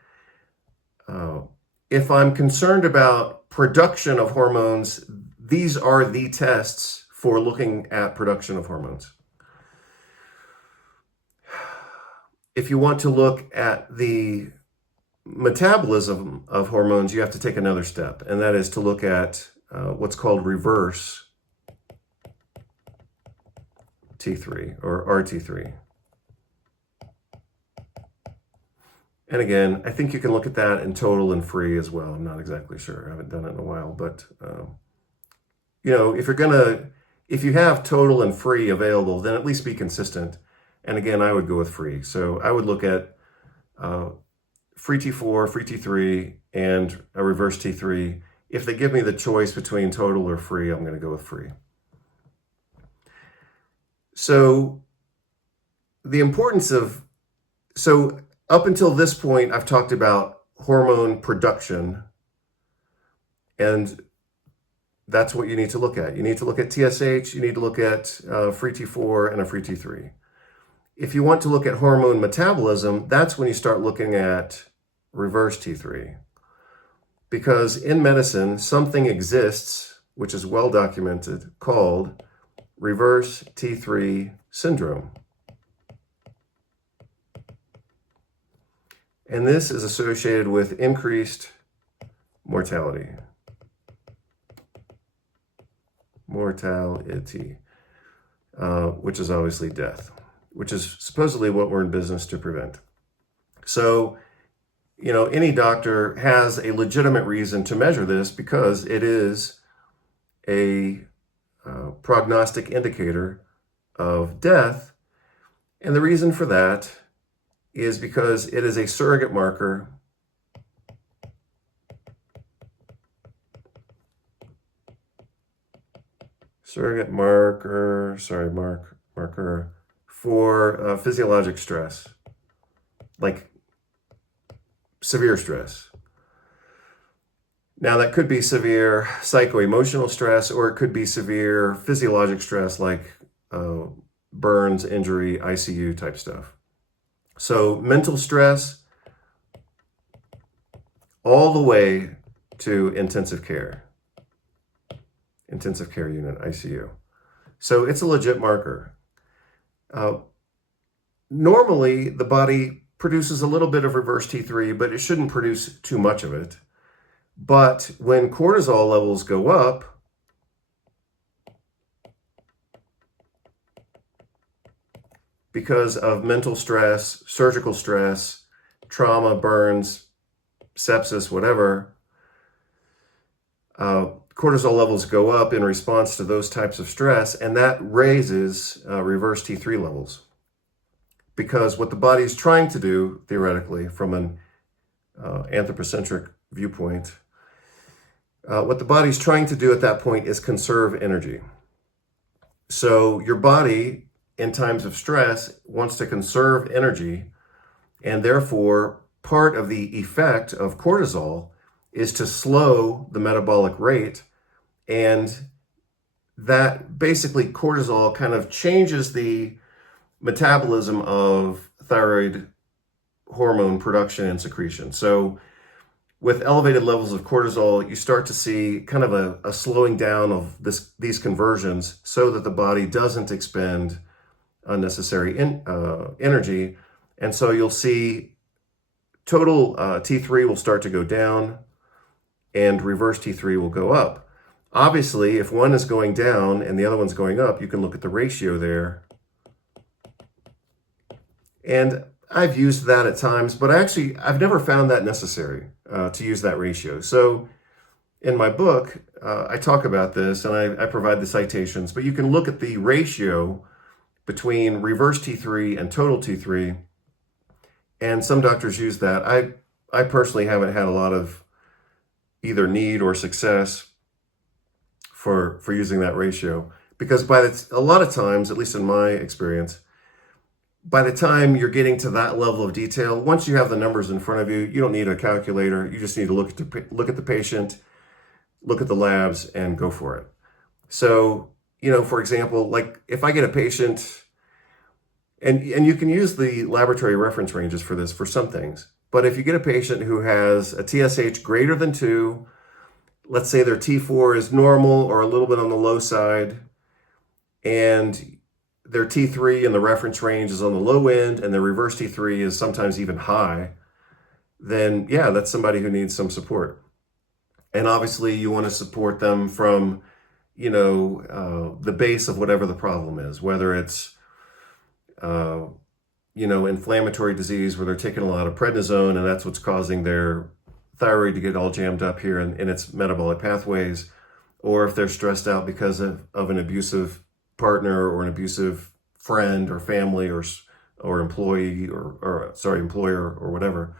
if I'm concerned about production of hormones, these are the tests for looking at production of hormones. If you want to look at the metabolism of hormones, you have to take another step, and that is to look at what's called reverse T3 or RT3. And again, I think you can look at that in total and free as well. I'm not exactly sure. I haven't done it in a while, but you know, if you have total and free available, then at least be consistent. And again, I would go with free. So I would look at free T4, free T3, and a reverse T3. If they give me the choice between total or free, I'm going to go with free. So the importance of, so up until this point, I've talked about hormone production, and that's what you need to look at. You need to look at TSH, you need to look at free T4 and a free T3. If you want to look at hormone metabolism, that's when you start looking at reverse T3. Because in medicine, something exists, which is well documented, called reverse T3 syndrome. And this is associated with increased mortality. Mortality, which is obviously death. which is supposedly what we're in business to prevent. So, any doctor has a legitimate reason to measure this because it is a prognostic indicator of death. And the reason for that is because it is a surrogate marker marker for physiologic stress, like severe stress. Now, that could be severe psycho-emotional stress, or it could be severe physiologic stress like burns, injury, ICU type stuff. So mental stress all the way to intensive care unit, ICU. So it's a legit marker. Normally, the body produces a little bit of reverse T3, but it shouldn't produce too much of it. But when cortisol levels go up, because of mental stress, surgical stress, trauma, burns, sepsis, whatever, cortisol levels go up in response to those types of stress, and that raises reverse T3 levels. Because what the body is trying to do, theoretically, from an anthropocentric viewpoint, what the body's trying to do at that point is conserve energy. So your body, in times of stress, wants to conserve energy, and therefore part of the effect of cortisol is to slow the metabolic rate, and that basically cortisol kind of changes the metabolism of thyroid hormone production and secretion. So with elevated levels of cortisol, you start to see kind of a slowing down of these conversions so that the body doesn't expend unnecessary energy. And so you'll see total T3 will start to go down and reverse T3 will go up. Obviously, if one is going down and the other one's going up, you can look at the ratio there. And I've used that at times, but I've never found that necessary to use that ratio. So in my book, I talk about this and I provide the citations, but you can look at the ratio between reverse T3 and total T3. And some doctors use that. I personally haven't had a lot of either need or success for using that ratio, because a lot of times, at least in my experience, by the time you're getting to that level of detail, once you have the numbers in front of you, you don't need a calculator. You just need to look at the patient, look at the labs, and go for it. So, for example, like if I get a patient, and you can use the laboratory reference ranges for this for some things, but if you get a patient who has a TSH greater than 2, let's say their T4 is normal or a little bit on the low side, and their T3 in the reference range is on the low end, and their reverse T3 is sometimes even high, then yeah, that's somebody who needs some support. And obviously you want to support them from, the base of whatever the problem is, whether it's, inflammatory disease where they're taking a lot of prednisone and that's what's causing their thyroid to get all jammed up here in its metabolic pathways, or if they're stressed out because of an abusive partner or an abusive friend or family or employee or employer or whatever.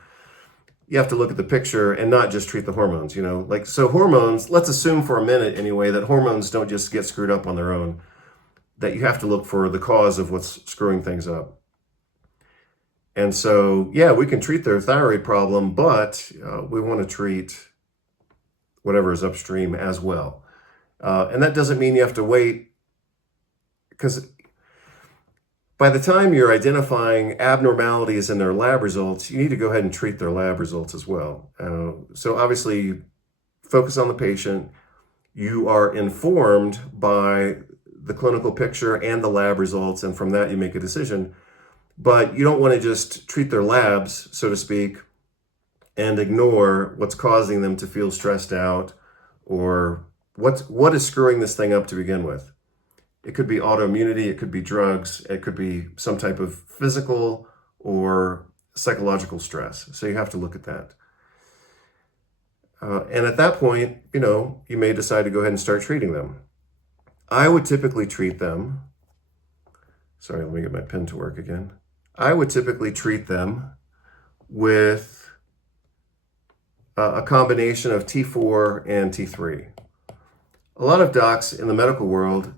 You have to look at the picture and not just treat the hormones, so hormones, let's assume for a minute anyway, that hormones don't just get screwed up on their own, that you have to look for the cause of what's screwing things up. And so, yeah, we can treat their thyroid problem, but we want to treat whatever is upstream as well. And that doesn't mean you have to wait, because by the time you're identifying abnormalities in their lab results, you need to go ahead and treat their lab results as well. So obviously, focus on the patient. You are informed by the clinical picture and the lab results, and from that you make a decision. But you don't want to just treat their labs, so to speak, and ignore what's causing them to feel stressed out, or what is screwing this thing up to begin with. It could be autoimmunity, it could be drugs, it could be some type of physical or psychological stress. So you have to look at that. And at that point, you may decide to go ahead and start treating them. I would typically treat them. Sorry, let me get my pen to work again. I would typically treat them with a combination of T4 and T3. A lot of docs in the medical world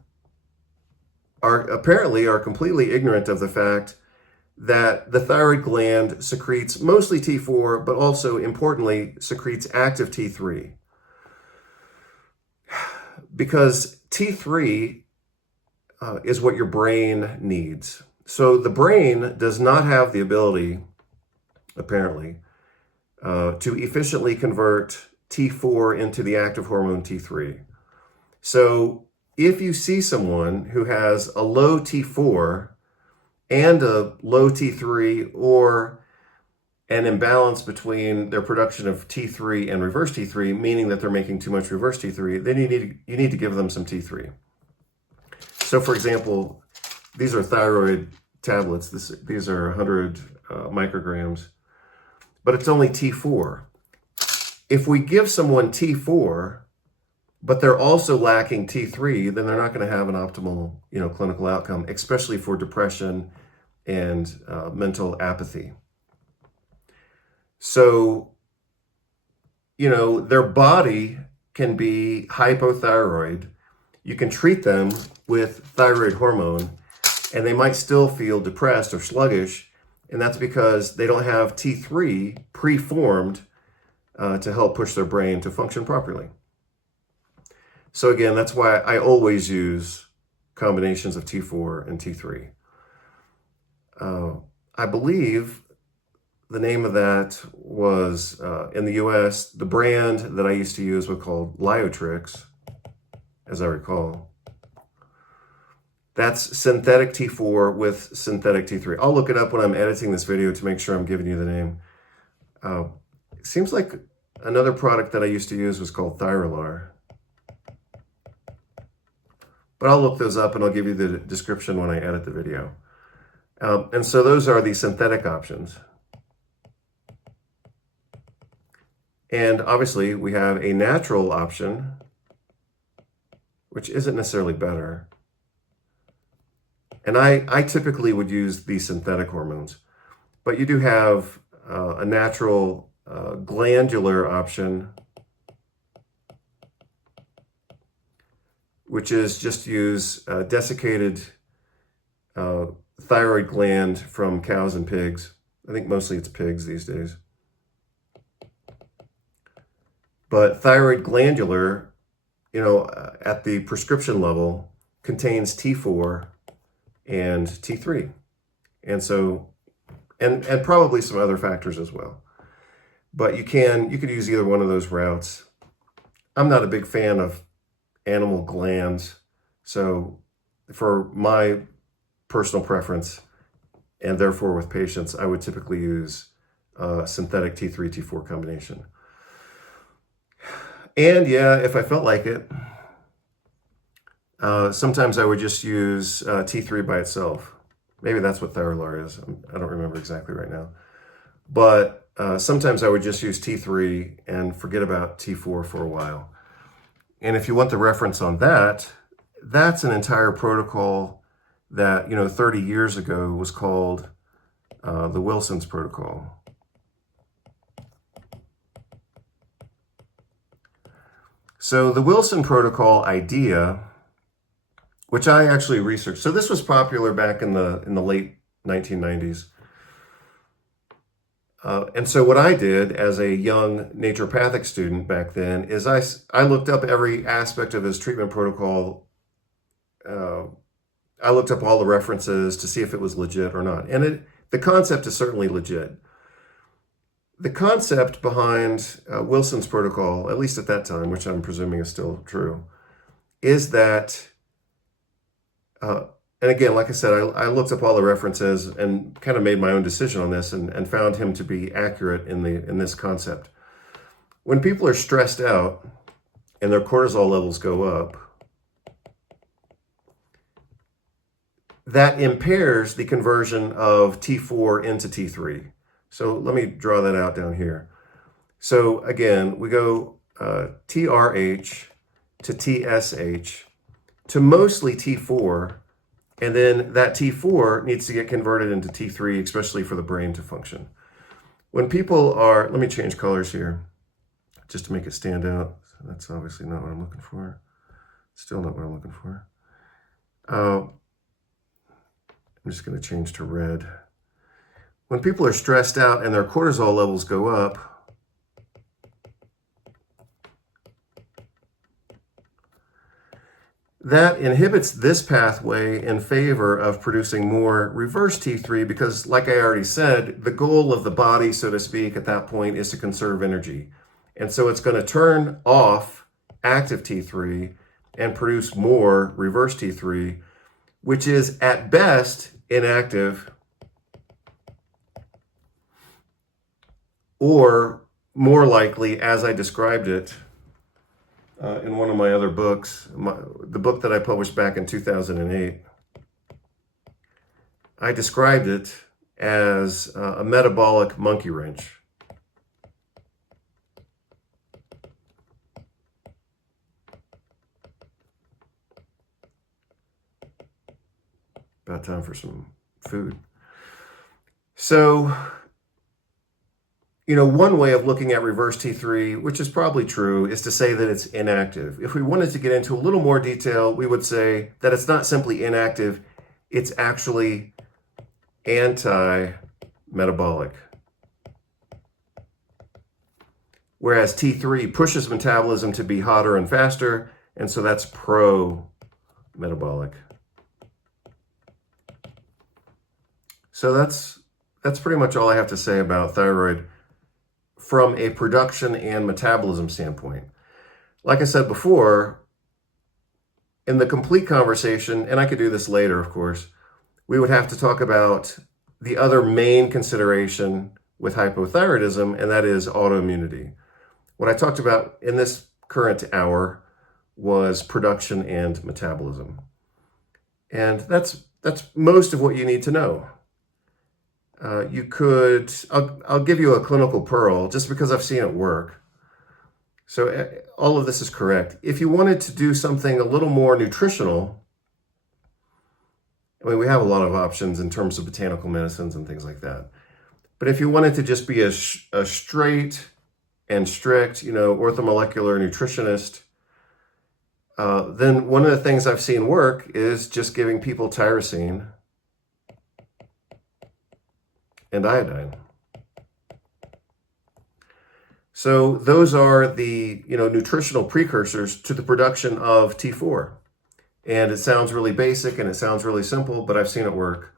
are completely ignorant of the fact that the thyroid gland secretes mostly T4, but also importantly secretes active T3. Because T3 is what your brain needs. So the brain does not have the ability, apparently, to efficiently convert T4 into the active hormone T3. So if you see someone who has a low T4 and a low T3, or an imbalance between their production of T3 and reverse T3, meaning that they're making too much reverse T3, then you need to give them some T3. So for example, these are thyroid tablets. These are 100 micrograms, but it's only T4. If we give someone T4, but they're also lacking T3, then they're not going to have an optimal, clinical outcome, especially for depression and mental apathy. So, their body can be hypothyroid. You can treat them with thyroid hormone, and they might still feel depressed or sluggish, and that's because they don't have T3 preformed to help push their brain to function properly. So again, that's why I always use combinations of T4 and T3. I believe the name of that was, in the US, the brand that I used to use was called Lyotrix, as I recall. That's synthetic T4 with synthetic T3. I'll look it up when I'm editing this video to make sure I'm giving you the name. It seems like another product that I used to use was called Thyrolar. But I'll look those up and I'll give you the description when I edit the video. And so those are the synthetic options. And obviously we have a natural option, which isn't necessarily better. And I typically would use the synthetic hormones, but you do have a natural glandular option, which is just use desiccated thyroid gland from cows and pigs. I think mostly it's pigs these days. But thyroid glandular, at the prescription level, contains T4 and T3. And so, and probably some other factors as well. But you could use either one of those routes. I'm not a big fan of animal glands. So for my personal preference, and therefore with patients, I would typically use synthetic T3, T4 combination. And yeah, if I felt like it, sometimes I would just use T3 by itself. Maybe that's what Thyrolar is. I don't remember exactly right now. But sometimes I would just use T3 and forget about T4 for a while. And if you want the reference on that, that's an entire protocol that, 30 years ago was called the Wilson's protocol. So the Wilson protocol idea, which I actually researched. So this was popular back in the late 1990s. And so what I did as a young naturopathic student back then is I looked up every aspect of his treatment protocol. I looked up all the references to see if it was legit or not. And the concept is certainly legit. The concept behind Wilson's protocol, at least at that time, which I'm presuming is still true, is that, and again, like I said, I looked up all the references and kind of made my own decision on this and found him to be accurate in this concept. When people are stressed out and their cortisol levels go up, that impairs the conversion of T4 into T3. So let me draw that out down here. So again, we go TRH to TSH to mostly T4, and then that T4 needs to get converted into T3, especially for the brain to function. When people are, let me change colors here just to make it stand out. That's obviously not what I'm looking for. Still not what I'm looking for. I'm just going to change to red. When people are stressed out and their cortisol levels go up, that inhibits this pathway in favor of producing more reverse T3 because, like I already said, the goal of the body, so to speak, at that point is to conserve energy. And so it's going to turn off active T3 and produce more reverse T3, which is at best inactive or more likely, as I described it in one of my other books, the book that I published back in 2008, I described it as a metabolic monkey wrench. About time for some food. So, one way of looking at reverse T3, which is probably true, is to say that it's inactive. If we wanted to get into a little more detail, we would say that it's not simply inactive, it's actually anti-metabolic. Whereas T3 pushes metabolism to be hotter and faster, and so that's pro-metabolic. So that's pretty much all I have to say about thyroid from a production and metabolism standpoint. Like I said before, in the complete conversation, and I could do this later, of course, we would have to talk about the other main consideration with hypothyroidism, and that is autoimmunity. What I talked about in this current hour was production and metabolism. And that's most of what you need to know. I'll give you a clinical pearl just because I've seen it work. So all of this is correct. If you wanted to do something a little more nutritional, I mean, we have a lot of options in terms of botanical medicines and things like that. But if you wanted to just be a straight and strict, orthomolecular nutritionist, then one of the things I've seen work is just giving people tyrosine and iodine. So those are the nutritional precursors to the production of T4. And it sounds really basic and it sounds really simple, but I've seen it work.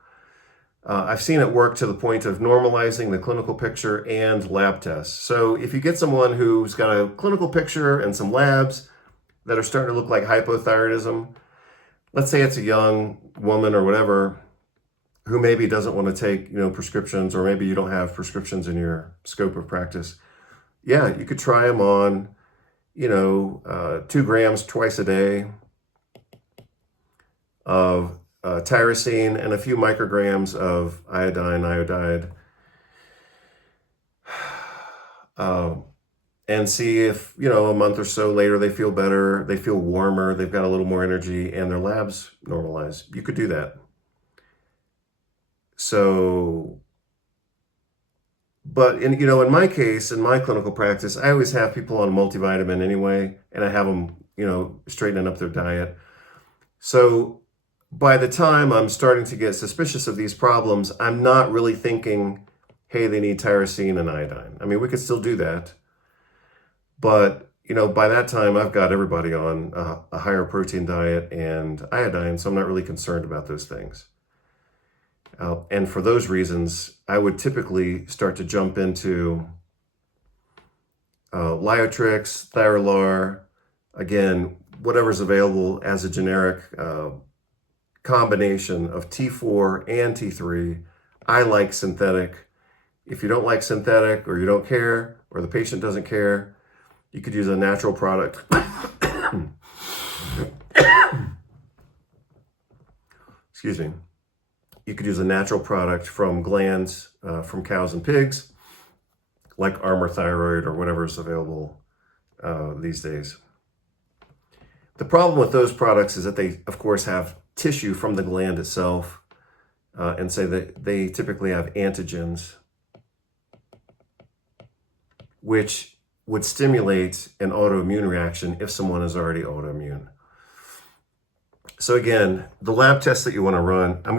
I've seen it work to the point of normalizing the clinical picture and lab tests. So if you get someone who's got a clinical picture and some labs that are starting to look like hypothyroidism, let's say it's a young woman or whatever, who maybe doesn't want to take, prescriptions, or maybe you don't have prescriptions in your scope of practice. Yeah, you could try them on, 2 grams twice a day of tyrosine and a few micrograms of iodide, and see if, a month or so later they feel better, they feel warmer, they've got a little more energy, and their labs normalize. You could do that. So, but in my case, in my clinical practice, I always have people on a multivitamin anyway, and I have them, straightening up their diet. So by the time I'm starting to get suspicious of these problems, I'm not really thinking, hey, they need tyrosine and iodine. I mean, we could still do that. But, by that time, I've got everybody on a higher protein diet and iodine, so I'm not really concerned about those things. And for those reasons, I would typically start to jump into Lyotrix, Thyrolar, again, whatever's available as a generic combination of T4 and T3. I like synthetic. If you don't like synthetic, or you don't care, or the patient doesn't care, you could use a natural product. Excuse me. you could use a natural product from glands from cows and pigs, like Armor Thyroid or whatever is available these days. The problem with those products is that they, of course, have tissue from the gland itself, and say that they typically have antigens, which would stimulate an autoimmune reaction if someone is already autoimmune. So again, the lab test that you want to run, I'm going